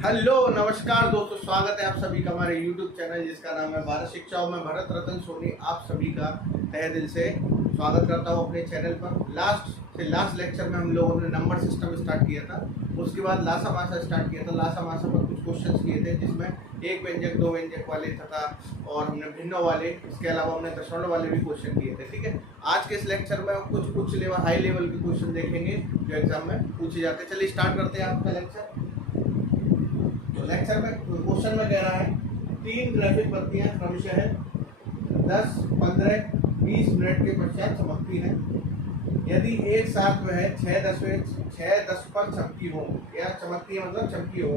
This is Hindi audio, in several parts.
हेलो नमस्कार दोस्तों, स्वागत है आप सभी का हमारे YouTube चैनल जिसका नाम है भारत शिक्षा और मैं भरत रतन सोनी आप सभी का तहे दिल से स्वागत करता हूं अपने चैनल पर। लास्ट लेक्चर में हम लोगों ने नंबर सिस्टम स्टार्ट किया था, उसके बाद लासा मासा स्टार्ट किया था। लासा मासा पर कुछ क्वेश्चंस किए थे जिसमें एक व्यंजक दो व्यंजक वाले तथा और हमने भिन्नों वाले, इसके अलावा हमने दशमलव वाले भी क्वेश्चन किए थे। ठीक है, आज के इस लेक्चर में कुछ उच्च लेवल हाई लेवल के क्वेश्चन देखेंगे जो एग्जाम में पूछे जाते हैं। चलिए स्टार्ट करते हैं आपका लेक्चर। लेक्चर में क्वेश्चन में कह रहा है 3 ग्राफिक बत्तियां क्रमशः 10, 15, 20 मिनट के पश्चात चमकती हैं। यदि एक साथ वह 6:10 पर चमकी हो या चमकती है मतलब चमकी हो,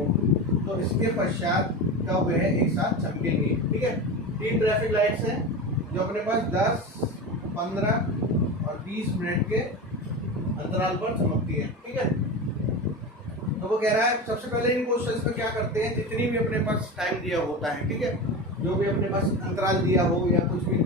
तो इसके पश्चात कब वह एक साथ चमकेंगी। ठीक है, 3 ग्राफिक लाइट्स हैं जो अपने पास 10, 15 और 20 मिनट के अंतराल पर चमकती है। ठीक है, तो वो कह रहा है सबसे पहले इन क्वेश्चंस में क्या करते हैं, जितनी भी अपने पास टाइम दिया होता है, ठीक है, जो भी अपने पास अंतराल दिया हो या कुछ भी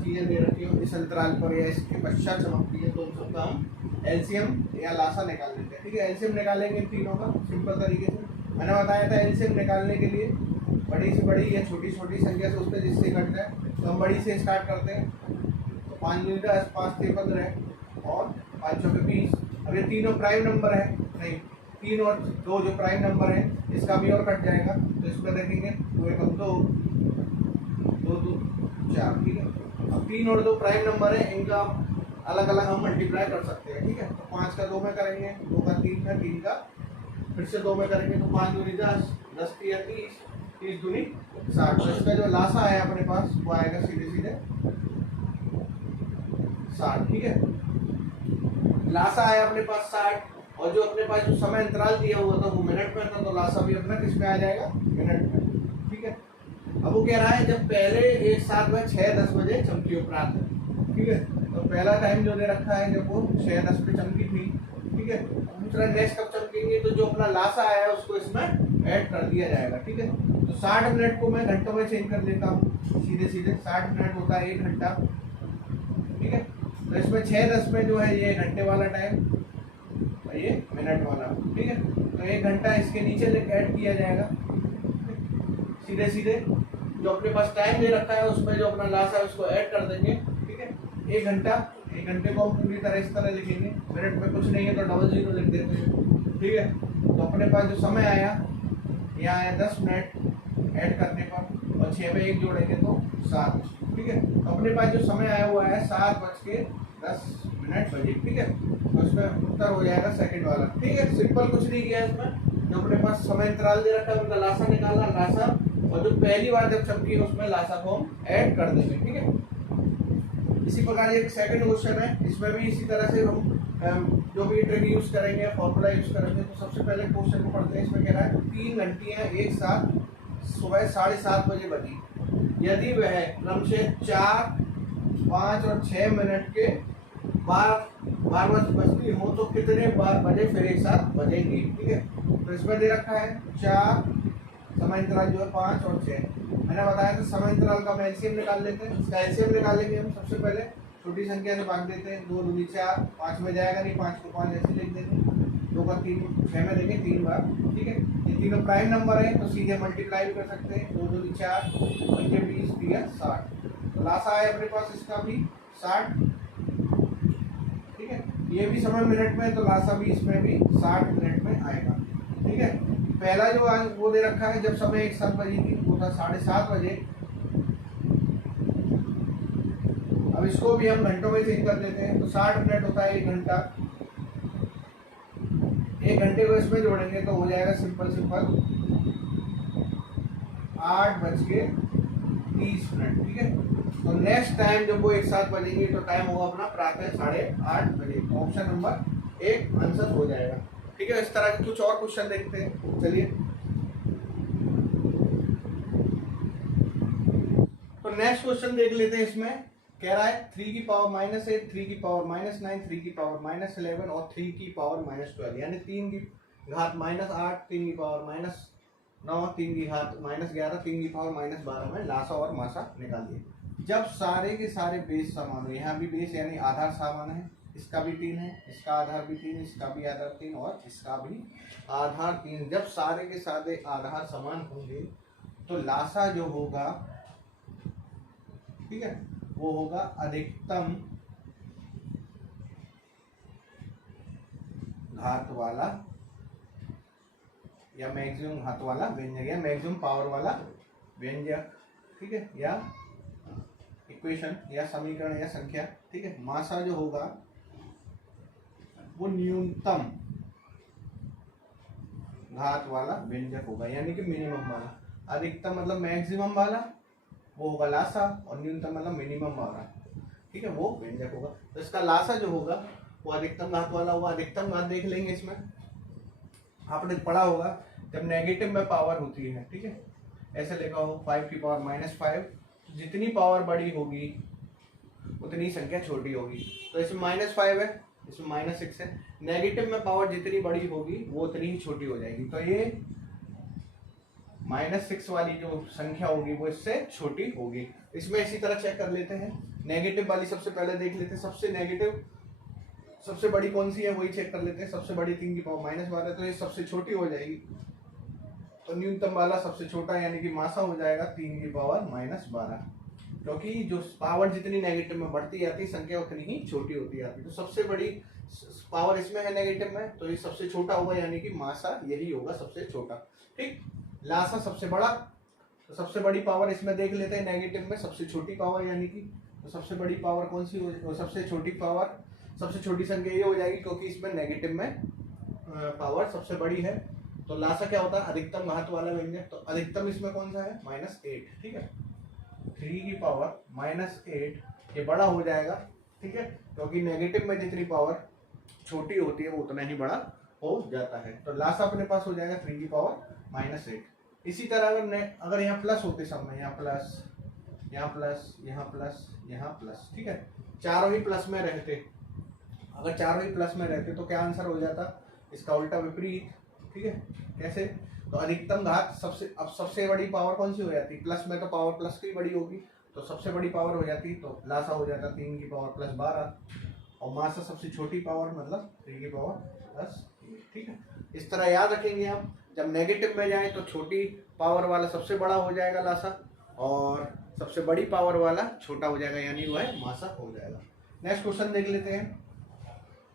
चीजें दे रखी हो इस अंतराल पर या इसके पश्चात चमकती है, तो उन सबका हम एलसीएम या लासा निकाल लेते हैं। ठीक है, एलसीएम निकालेंगे तीनों का सिंपल तरीके से। मैंने बताया था एलसीएम निकालने के लिए बड़ी से बड़ी या छोटी छोटी संख्या से उससे जिससे घटता है तो हम बड़ी से स्टार्ट करते हैं। तो 5 दूनी 10, 5 से 15 और 5 चौके 20। अब ये तीनों प्राइम नंबर है, नहीं 3 और 2 जो प्राइम नंबर है इसका भी और कट जाएगा, तो इसमें देखेंगे 2 एकम 2, 2 2 4। ठीक है, अब 3 और 2 प्राइम नंबर है, इनका अलग अलग हम मल्टीप्लाई कर सकते हैं। ठीक है, तो 5 का 2 में करेंगे, 2 का 3 में, 3 का फिर से 2 में करेंगे, तो 5 दूनी 10, 10 तिया 30, 30 दूनी 60। तो इसका जो लासा है अपने पास वो आएगा सीधे सीधे 60। ठीक है, लासा है अपने पास 60 और जो अपने पास जो समय अंतराल दिया हुआ था वो मिनट में था, तो लासा भी अपना किस में आ जाएगा, मिनट में। ठीक है, अब वो कह रहा है जब पहले एक साथ में 6:10 बजे चमकी उपरांत है। ठीक है, तो पहला टाइम जो दे रखा है जब वो 6:10 पे चमकी थी। ठीक है, दूसरा नेक्स्ट कब चमकेंगे, तो जो अपना लासा आया उसको इसमें ऐड कर दिया जाएगा। ठीक है, तो 60 मिनट को मैं घंटों में चेंज कर देता हूँ सीधे सीधे। 60 मिनट होता है 1 घंटा। ठीक है, तो इसमें 6:10 में जो है ये घंटे वाला टाइम, ये मिनट वाला। ठीक है, तो 1 घंटा इसके नीचे ऐड किया जाएगा सीधे सीधे। जो अपने पास टाइम दे रखा है उसमें जो अपना लासा है उसको ऐड कर देंगे। ठीक है, 1 घंटा, 1 घंटे को हम पूरी तरह इस तरह लिखेंगे, मिनट में कुछ नहीं है तो डबल 0 लिख देते हैं। ठीक है, तो अपने पास जो समय आया यहाँ आया 10 मिनट ऐड करने पर और 6 में 1 जोड़ेंगे तो 7। ठीक है, तो अपने पास जो समय आया वो आया 7:10 बजे। ठीक है, तो इसमें उत्तर हो जाएगा सेकंड वाला। ठीक है, सिंपल कुछ नहीं किया इसमें, जो अपने पास समय अंतराल दे रखा है उनका लासा निकालना, लासा और जो पहली बार जब चमकी है उसमें लासा को हम ऐड कर देंगे। ठीक है, इसी प्रकार एक सेकंड क्वेश्चन है, इसमें भी इसी तरह से हम जो भी ट्रिक यूज करेंगे, फॉर्मूला यूज करेंगे। तो सबसे पहले क्वेश्चन को पढ़ते हैं। इसमें कह रहा है 3 घंटियां एक साथ सुबह 7:30 बजे बजी। यदि वह क्रमशः 4, 5 और 6 मिनट के 12 बजती हो तो कितने बार बजे फिर एक साथ बजेंगी। ठीक है, तो इसमें दे रखा है 4, समय अंतराल जो है 5 और 6। मैंने बताया था समय अंतराल का हम एलसीएम निकाल लेते हैं। इसका एलसीएम निकालेंगे हम सबसे पहले छोटी संख्या से भाग देते हैं। 2 दूनी 4, 5 में जाएगा नहीं, 5 को 5 ऐसे लिख देते हैं, 2 का 3, 6 में देंगे 3 बार। ठीक है, ये तीनों प्राइम नंबर है तो सीधे मल्टीप्लाई कर सकते हैं। 2 दूनी 4, 5 20 दिया 60। तो लासा है अपने पास इसका भी 60। ठीक है, ये भी समय मिनट में, तो लासा भी इसमें भी 60 मिनट में आएगा। ठीक है, पहला जो आज वो दे रखा है जब समय एक साथ बजी थी वो था 7:30 बजे। अब इसको भी हम घंटों में चेंज कर देते हैं, तो 60 मिनट होता है 1 घंटा। 1 घंटे को इसमें जोड़ेंगे तो हो जाएगा सिंपल 8:30 मिनट। ठीक है, तो नेक्स्ट टाइम जब वो एक साथ बजेंगे तो टाइम होगा अपना प्रातः 8:30 बजे। ऑप्शन नंबर 1 आंसर हो जाएगा। ठीक है, इस तरह के कुछ और क्वेश्चन देखते हैं। चलिए, तो नेक्स्ट क्वेश्चन देख लेते हैं। इसमें कह रहा है 3 की पावर -8, 3 की पावर -9, 3 की पावर -11 और 3 की पावर -12, यानी 3 की घात -8, 3 की पावर -9, 3 की घात -11, 3 की पावर -12 में लासा और मासा निकालिए। जब सारे के सारे बेस समान हो, यहाँ भी बेस यानी आधार समान है, इसका भी 3 है, इसका आधार भी 3, इसका भी आधार 3 और इसका भी आधार 3। जब सारे के सारे आधार समान होंगे तो लासा जो होगा, ठीक है, वो होगा अधिकतम घात वाला या मैक्सिमम घात वाला व्यंजक या मैक्सिमम पावर वाला व्यंजक, ठीक है, या इक्वेशन या समीकरण या संख्या, ठीक है। मासा जो होगा वो न्यूनतम घात वाला व्यंजक होगा, यानी कि मिनिमम वाला। अधिकतम मतलब मैक्सिमम वाला वो होगा लासा, और न्यूनतम मतलब मिनिमम वाला, ठीक है, वो व्यंजक होगा। तो इसका लासा जो होगा वो अधिकतम घात वाला होगा। अधिकतम घात देख लेंगे, इसमें आपने पढ़ा होगा जब नेगेटिव में पावर होती है, ठीक है, ऐसे लिखा हो 5 की पावर -5, जितनी पावर बड़ी होगी उतनी संख्या छोटी होगी। तो इसमें -5 है, इसमें -6 है। नेगेटिव में पावर जितनी बड़ी होगी वो उतनी ही छोटी हो जाएगी। तो ये -6 वाली जो संख्या होगी वो इससे छोटी होगी। इसमें इसी तरह चेक कर लेते हैं। नेगेटिव वाली सबसे पहले देख लेते हैं, सबसे नेगेटिव सबसे बड़ी कौन सी है वही चेक कर लेते हैं। सबसे बड़ी 3 की पावर -12, तो ये सबसे छोटी हो जाएगी। तो न्यूनतम वाला सबसे छोटा यानी कि मासा हो जाएगा 3 की पावर -12, क्योंकि जो पावर जितनी नेगेटिव में बढ़ती जाती संख्या उतनी ही छोटी होती जाती। तो सबसे बड़ी पावर इसमें है नेगेटिव में, तो ये सबसे छोटा होगा, यानी कि मासा यही होगा सबसे छोटा, ठीक। लासा सबसे बड़ा, तो सबसे बड़ी पावर इसमें देख लेते हैं नेगेटिव में सबसे छोटी पावर, यानी कि तो सबसे बड़ी पावर कौन सी हो, सबसे छोटी पावर, सबसे छोटी संख्या ये हो जाएगी, क्योंकि इसमें नेगेटिव में पावर सबसे बड़ी है। तो लासा क्या होता है, अधिकतम घात वाला व्यंजक। तो अधिकतम इसमें कौन सा है, -8, ठीक है। 3 की पावर -8 ये बड़ा हो जाएगा, ठीक है, क्योंकि नेगेटिव में जितनी पावर छोटी होती है वो उतना ही बड़ा हो जाता है। तो लासा अपने पास हो जाएगा 3 की पावर -8। इसी तरह अगर यहाँ प्लस होते सब में, यहाँ प्लस, यहाँ प्लस, यहाँ प्लस, यहाँ प्लस, ठीक है, चारों ही प्लस में रहते, अगर चारों ही प्लस में रहते तो क्या आंसर हो जाता, इसका उल्टा विपरीत, ठीक है। कैसे, तो अधिकतम घात सबसे बड़ी पावर कौन सी हो जाती, प्लस में तो पावर प्लस की बड़ी होगी, तो सबसे बड़ी पावर हो जाती, तो लासा हो जाता 3 की पावर +12, और मासा सबसे छोटी पावर मतलब 3 की पावर +1, ठीक है। इस तरह याद रखेंगे हम। जब नेगेटिव में जाए तो छोटी पावर वाला सबसे बड़ा हो जाएगा लासा, और सबसे बड़ी पावर वाला छोटा हो जाएगा, यानी वो है मासा हो जाएगा। नेक्स्ट क्वेश्चन देख लेते हैं।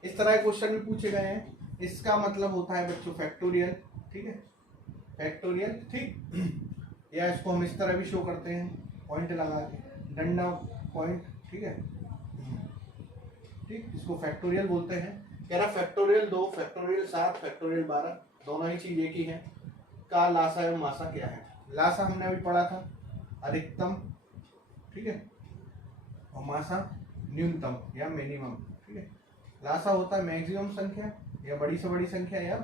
इस तरह के क्वेश्चन भी पूछे गए हैं। इसका मतलब होता है बच्चों फैक्टोरियल, ठीक है, फैक्टोरियल, ठीक। या इसको हम इस तरह भी शो करते हैं, पॉइंट लगा के, डंडा पॉइंट, ठीक है, ठीक, इसको फैक्टोरियल बोलते हैं। कह रहा फैक्टोरियल 2, फैक्टोरियल 7, फैक्टोरियल 12, दोनों ही चीज एक ही है। का लासा एवं मासा क्या है। लासा हमने अभी पढ़ा था अधिकतम, ठीक है, और मासा न्यूनतम या मिनिमम, ठीक है। लासा होता है मैक्सिमम संख्या या बड़ी से बड़ी संख्या, या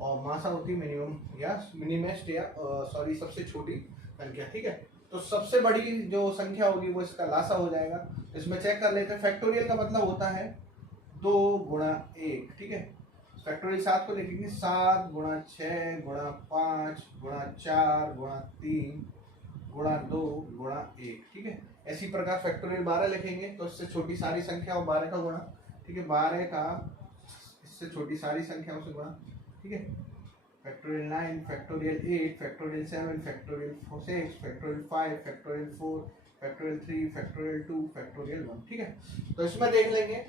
और मासा होती है मिनिमम या मिनिमेस्ट या सॉरी सबसे छोटी संख्या, ठीक है। तो सबसे बड़ी जो संख्या होगी वो इसका लासा हो जाएगा। इसमें चेक कर लेते हैं। फैक्टोरियल का मतलब होता है 2 × 1, ठीक है। फैक्टोरियल 7 को लिखेंगे 7 × 6 × 5 × 4 × 3 × 2 × 1, ठीक है। इसी प्रकार फैक्टोरियल 12 लिखेंगे तो इससे छोटी सारी संख्या और 12 का गुणा, ठीक है, 12 का इससे छोटी सारी संख्याओं से गुणा, ठीक है। Factorial 9, factorial 8, factorial 7, factorial 6, factorial 5, factorial 4, factorial 3, factorial 2, factorial 1, ठीक है। तो इसमें देख लेंगे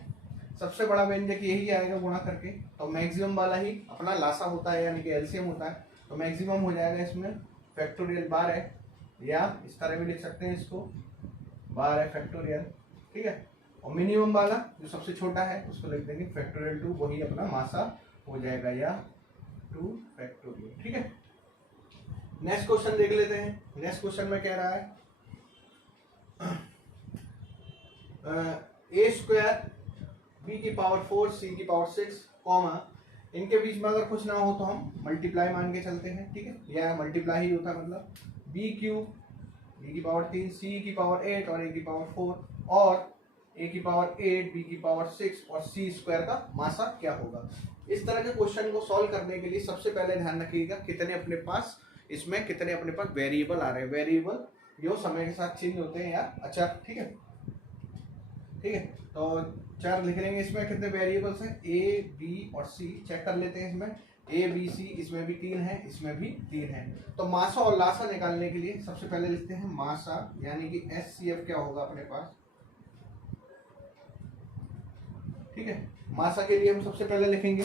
सबसे बड़ा व्यंजक यही आएगा गुणा करके। तो मैक्सिमम वाला ही अपना लासा होता है, यानी कि एलसीएम होता है। तो मैक्सिमम हो जाएगा इसमें फैक्टोरियल 12, या इस तरह भी लिख सकते हैं इसको 12 फैक्टोरियल, ठीक है। और मिनिमम वाला जो सबसे छोटा है उसको लिख देंगे फैक्टोरियल 2, वही अपना मासा हो जाएगा, या 2 फैक्टोरियल, ठीक है। नेक्स्ट क्वेश्चन देख लेते हैं। नेक्स्ट क्वेश्चन में कह रहा है a² b⁴ c⁴ कॉमा, इनके बीच में अगर कुछ ना हो तो हम मल्टीप्लाई मान के चलते हैं, ठीक है, या मल्टीप्लाई ही होता है, मतलब b³ b⁴ c⁴ और a⁴ और a⁴ b⁴ और c² का मासा क्या होगा। इस तरह के क्वेश्चन को सॉल्व करने के लिए सबसे पहले ध्यान रखिएगा कितने अपने पास इसमें कितने अपने पास वेरिएबल आ रहे हैं। वेरिएबल जो समय के साथ चेंज होते हैं या अच्छा, ठीक है, ठीक है। तो चर लिख लेंगे। इसमें कितने वेरिएबल्स हैं, ए बी और सी, चेक कर लेते हैं। इसमें ए बी सी, इसमें भी 3 है, इसमें भी 3 है। तो मासा और लासा निकालने के लिए सबसे पहले लिखते हैं मासा, यानी कि HCF क्या होगा अपने पास, ठीक है। मासा के लिए हम सबसे पहले लिखेंगे,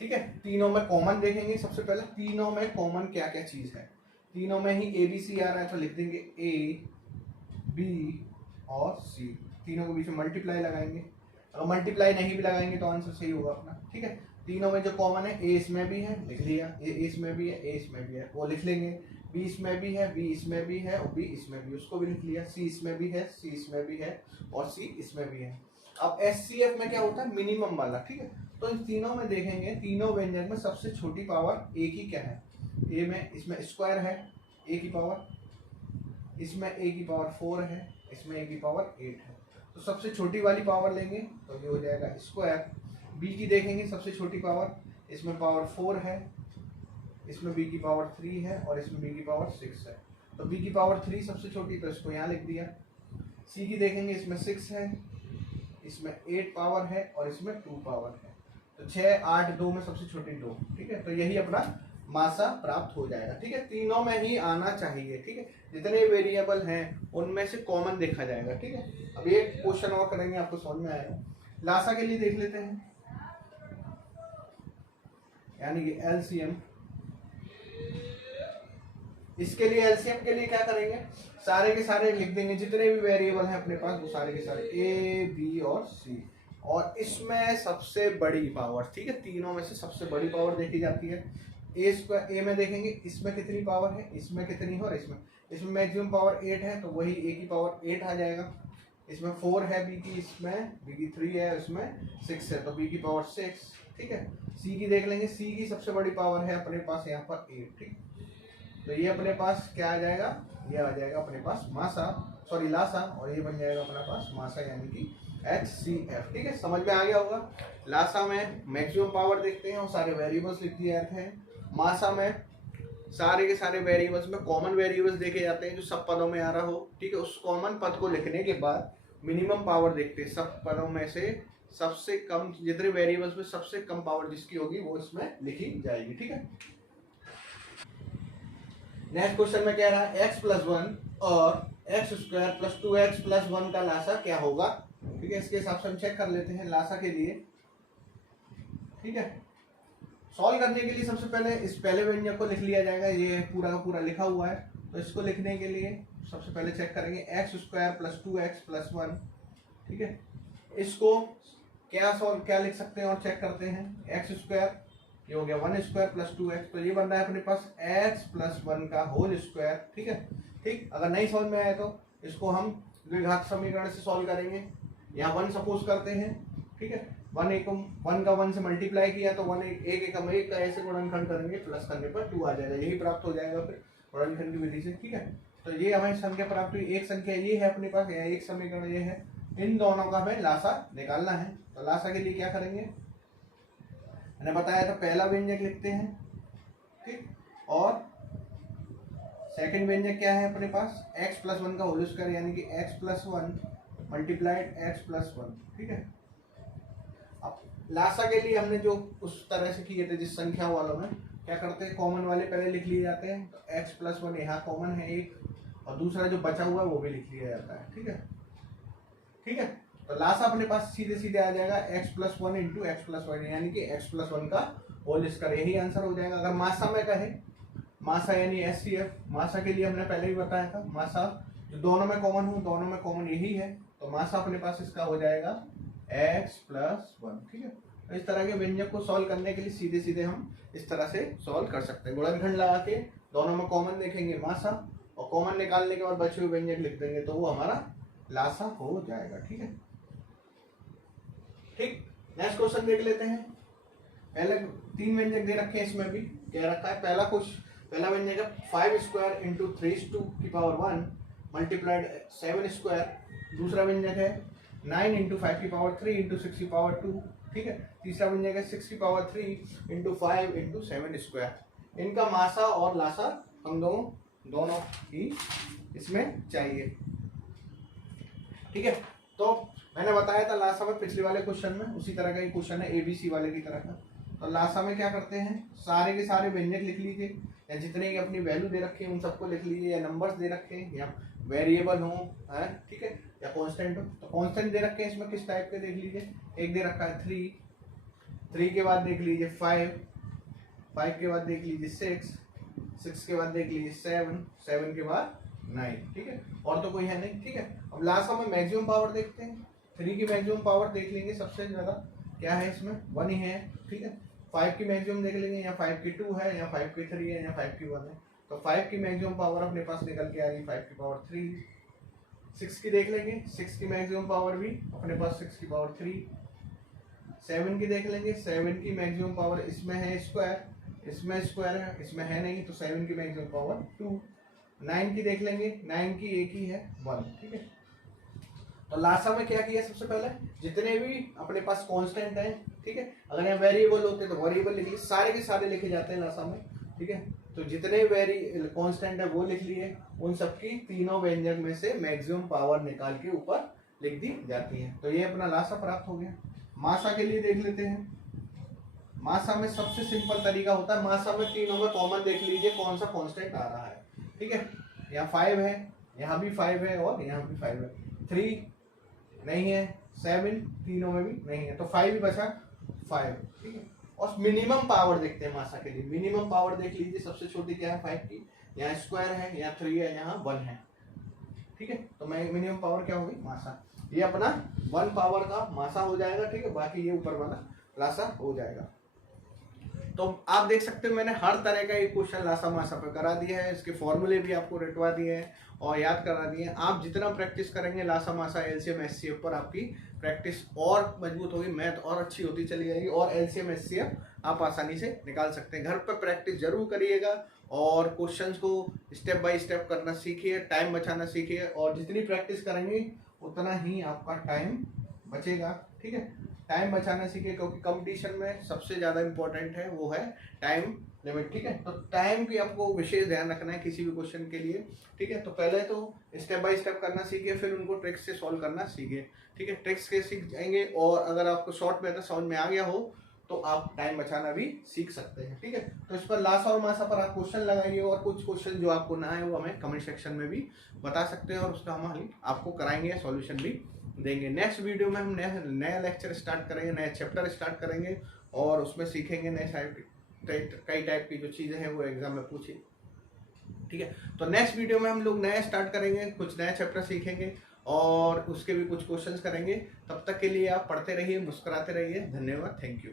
ठीक है, तीनों में कॉमन देखेंगे। सबसे पहले तीनों में कॉमन क्या क्या चीज है, तीनों में ही ए बी सी आ रहा है, तो लिख देंगे ए बी और सी। तीनों के बीच में मल्टीप्लाई लगाएंगे, अगर मल्टीप्लाई नहीं भी लगाएंगे तो आंसर सही होगा अपना, ठीक है। तीनों में जो कॉमन है, ए इसमें भी है, लिख लिया, ए इसमें भी है, ए इसमें भी है, वो लिख लेंगे। बी इसमें भी है, बी इसमें भी है और बी इसमें भी, उसको भी लिख लिया। सी इसमें भी है, सी इसमें भी है और सी इसमें भी है। अब HCF में क्या होता है, मिनिमम वाला, ठीक है। तो इन तीनों में देखेंगे, तीनों व्यंजक में सबसे छोटी पावर ए की क्या है, ए में इसमें स्क्वायर है ए की पावर, इसमें ए की पावर 4 है, इसमें ए की पावर 8 है। तो सबसे छोटी वाली पावर लेंगे तो ये हो जाएगा स्क्वायर। बी की देखेंगे सबसे छोटी पावर, इसमें पावर 4 है, इसमें बी की पावर 3 है और इसमें बी की पावर 6 है। तो बी की पावर 3 सबसे छोटी, तो इसको यहाँ लिख दिया। सी की देखेंगे, इसमें 6 है, इसमें 8 पावर है और इसमें 2 पावर है। तो 6 8 2 में सबसे छोटी 2, ठीक है। तो यही अपना मासा प्राप्त हो जाएगा, ठीक है। तीनों में ही आना चाहिए, ठीक है। जितने वेरिएबल हैं उनमें से कॉमन देखा जाएगा, ठीक है। अब एक क्वेश्चन और करेंगे, आपको समझ में आएगा। लासा के लिए देख लेते हैं, यानी कि LCM। इसके लिए LCM के लिए क्या करेंगे, सारे के सारे लिख देंगे, जितने भी वेरिएबल हैं अपने पास वो सारे के सारे, ए बी और सी। और इसमें सबसे बड़ी पावर, ठीक है, तीनों में से सबसे बड़ी पावर देखी जाती है ए स्क्वायर। ए में देखेंगे इसमें कितनी पावर है, इसमें कितनी है और इसमें मैक्सिमम पावर 8 है, तो वही ए की पावर 8 आ जाएगा। इसमें 4 है बी की, इसमें बी की 3 है, इसमें 6 है, तो बी की पावर 6, ठीक है। सी की देख लेंगे, सी की सबसे बड़ी पावर है अपने पास यहाँ पर 8, ठीक। तो ये अपने पास क्या आ जाएगा, ये आ जाएगा अपने पास मासा, सॉरी लासा, और ये बन जाएगा अपने पास मासा, यानी कि HCF, ठीक है। समझ में आ गया होगा। लासा में मैक्सिमम पावर देखते हैं और सारे वेरिएबल्स लिख दिए जाते हैं। मासा में सारे के सारे वेरिएबल्स में कॉमन वेरिएबल्स देखे जाते हैं जो सब पदों में आ रहा हो, ठीक है। उस कॉमन पद को लिखने के बाद मिनिमम पावर देखते हैं, सब पदों में से सबसे कम, जितने वेरिएबल्स में सबसे कम पावर जिसकी होगी वो इसमें लिखी जाएगी, ठीक है। नेक्स्ट क्वेश्चन में कह रहा है x+1 और x² + 2x+1 का लासा क्या होगा, ठीक है। इसके हिसाब से हम चेक कर लेते हैं लासा के लिए, ठीक है। सॉल्व करने के लिए सबसे पहले इस पहले व्यंजक को लिख लिया जाएगा, ये पूरा का पूरा लिखा हुआ है। तो इसको लिखने के लिए सबसे पहले चेक करेंगे x² + 2x+1, ठीक है। इसको क्या लिख सकते हैं और चेक करते हैं। x², ये हो गया 1² + 2x, तो ये बन रहा है अपने पास x+1 का होल स्क्वायर, ठीक है। ठीक, अगर नहीं समझ में आए तो इसको हम द्विघात समीकरण से सॉल्व करेंगे। यहाँ 1 सपोज करते हैं, ठीक है। 1 का 1 से मल्टीप्लाई किया तो 1 एक एकम एक का ऐसे गुणनखंड करेंगे, प्लस करने पर 2 आ जाएगा, यही प्राप्त हो जाएगा फिर गुणनखंड की विधि से, ठीक है। तो ये हमें संख्या प्राप्त हुई, एक संख्या ये है अपने पास, एक समीकरण ये है। इन दोनों का हमें लासा निकालना है। तो लासा के लिए क्या करेंगे, मैंने बताया था पहला व्यंजक लिखते हैं, ठीक, और सेकंड व्यंजक क्या है अपने पास, x+1 का होल स्क्वायर, यानी कि x+1 मल्टीप्लाइड x+1, ठीक है। अब लासा के लिए हमने जो उस तरह से किए थे, जिस संख्या वालों में क्या करते हैं, कॉमन वाले पहले लिख लिए जाते हैं। तो x+1 यहाँ कॉमन है एक, और दूसरा जो बचा हुआ है वो भी लिख लिया जाता है, ठीक है, ठीक है। तो लासा अपने पास सीधे सीधे आ जाएगा x+1 × x+1, यानी कि x+1 का होल स्क्वायर, यही आंसर हो जाएगा। अगर मासा में कहे, मासा यानी HCF, मासा के लिए हमने पहले ही बताया था, मासा जो दोनों में कॉमन हो, दोनों में कॉमन यही है, तो मासा अपने पास इसका हो जाएगा x+1, ठीक है। तो इस तरह के व्यंजक को सॉल्व करने के लिए सीधे सीधे हम इस तरह से सॉल्व कर सकते हैं। गुणनखंड लगा के दोनों में कॉमन देखेंगे मासा, और कॉमन निकालने के बाद बचे हुए व्यंजक लिख देंगे, तो वो हमारा लासा हो जाएगा, ठीक है। ठीक, नेक्स्ट क्वेश्चन देख लेते हैं। पहले 3 व्यंजक दे रखे हैं, इसमें भी कह रखा है पहला व्यंजक है 5² × 3⁻1 मल्टीप्लाइड 7²। दूसरा व्यंजक है 9 × 5³ × 6²2, ठीक है। तीसरा व्यंजक है 6³ × 5 × 7²। इनका मासा और लासा हम दोनों ही इसमें चाहिए, ठीक है। तो मैंने बताया था लासा में पिछले वाले क्वेश्चन में उसी तरह का ही क्वेश्चन है, एबीसी वाले की तरह का। तो लासा में क्या करते हैं, सारे के सारे व्यंजक लिख लीजिए, या जितने की अपनी वैल्यू दे रखी है उन सबको लिख लीजिए, या नंबर्स दे रखे हैं या वेरिएबल हो, है ठीक है, या कांस्टेंट हो। तो कांस्टेंट दे रखे हैं इसमें किस टाइप के देख लीजिए, एक दे रखा है 3 के बाद देख लीजिए 5 के बाद देख लीजिए 6 के बाद देख लीजिए 7 के बाद 9, ठीक है, और तो कोई है नहीं, ठीक है। अब लास्ट में मैक्सिमम पावर देखते हैं, 3 की मैक्सिमम पावर देख लेंगे, सबसे ज्यादा क्या है इसमें 1 ही है, ठीक है। 5 की मैक्सिमम देख लेंगे, या 5 की 2 है, या 5 की 3 है, या 5 की 1 है। तो 5 की मैक्सिमम पावर अपने पास निकल के आ गई 5 की पावर 3। 6 की देख लेंगे, 6 की मैक्सिमम पावर भी अपने पास 6 की पावर 3। 7 की देख लेंगे, 7 की मैक्सिमम पावर इसमें है स्क्वायर, इसमें स्क्वायर है, इसमें है नहीं, तो 7 की मैक्सिमम पावर 2। 9 की देख लेंगे, 9 की एक ही है 1, ठीक है। तो लासा में क्या किया, सबसे पहले जितने भी अपने पास कांस्टेंट हैं, ठीक है, अगर यहाँ वेरिएबल होते तो वेरिएबल लिख लिए, सारे के सारे लिखे जाते हैं लासा में, ठीक है। तो जितने कांस्टेंट है वो लिख लिए, उन सबकी तीनों व्यंजक में से मैक्सिमम पावर निकाल के ऊपर लिख दी जाती है। तो ये अपना लासा प्राप्त हो गया। मासा के लिए देख लेते हैं। मासा में सबसे सिंपल तरीका होता है, मासा में तीनों में कॉमन देख लीजिए कौन सा कांस्टेंट आ रहा है, ठीक है। यहाँ 5 है, यहाँ भी 5 है, और यहाँ भी 5 है। 3 नहीं है, 7 तीनों में भी नहीं है, तो 5 ही बचा 5, ठीक है। और मिनिमम पावर देखते हैं मासा के लिए। मिनिमम पावर देख लीजिए, सबसे छोटी क्या है 5 की, यहाँ स्क्वायर है, यहाँ 3 है, यहाँ 1 है, ठीक है। तो मैं मिनिमम पावर क्या होगी मासा, ये अपना 1 पावर का मासा हो जाएगा, ठीक है। बाकी ये ऊपर वाला लासा हो जाएगा। तो आप देख सकते हो मैंने हर तरह का एक क्वेश्चन लासा मासा पे करा दिया है, इसके फॉर्मूले भी आपको रटवा दिए हैं और याद करा दिए हैं। आप जितना प्रैक्टिस करेंगे लासा मासा एलसीएम एचसीएफ पर, आपकी प्रैक्टिस और मजबूत होगी, मैथ और अच्छी होती चली जाएगी, और एलसीएम एचसीएफ आप आसानी से निकाल सकते हैं। घर पर प्रैक्टिस जरूर करिएगा और क्वेश्चंस को स्टेप बाय स्टेप करना सीखिए, टाइम बचाना सीखिए, और जितनी प्रैक्टिस करेंगे उतना ही आपका टाइम बचेगा, ठीक है। टाइम बचाना सीखिए, क्योंकि कंपटीशन में सबसे ज़्यादा इंपॉर्टेंट है वो है टाइम लिमिट, ठीक है। तो टाइम की आपको विशेष ध्यान रखना है किसी भी क्वेश्चन के लिए, ठीक है। तो पहले तो स्टेप बाय स्टेप करना सीखिए, फिर उनको ट्रिक्स से सॉल्व करना सीखिए, ठीक है। ट्रिक्स के सीख जाएंगे, और अगर आपको शॉर्ट में समझ में आ गया हो तो आप टाइम बचाना भी सीख सकते हैं, ठीक है। तो इस पर लासा और मासा पर आप क्वेश्चन लगाइए, और कुछ क्वेश्चन जो आपको ना है वो हमें कमेंट सेक्शन में भी बता सकते हैं, और उसका हम हल आपको कराएंगे, सॉल्यूशन भी देंगे। नेक्स्ट वीडियो में हम नया लेक्चर स्टार्ट करेंगे, नया चैप्टर स्टार्ट करेंगे, और उसमें सीखेंगे नए कई टाइप की जो चीज़ें हैं वो एग्जाम में पूछी, ठीक है। तो नेक्स्ट वीडियो में हम लोग नया स्टार्ट करेंगे, कुछ नया चैप्टर सीखेंगे और उसके भी कुछ क्वेश्चंस करेंगे। तब तक के लिए आप पढ़ते रहिए, मुस्कुराते रहिए। धन्यवाद, थैंक यू।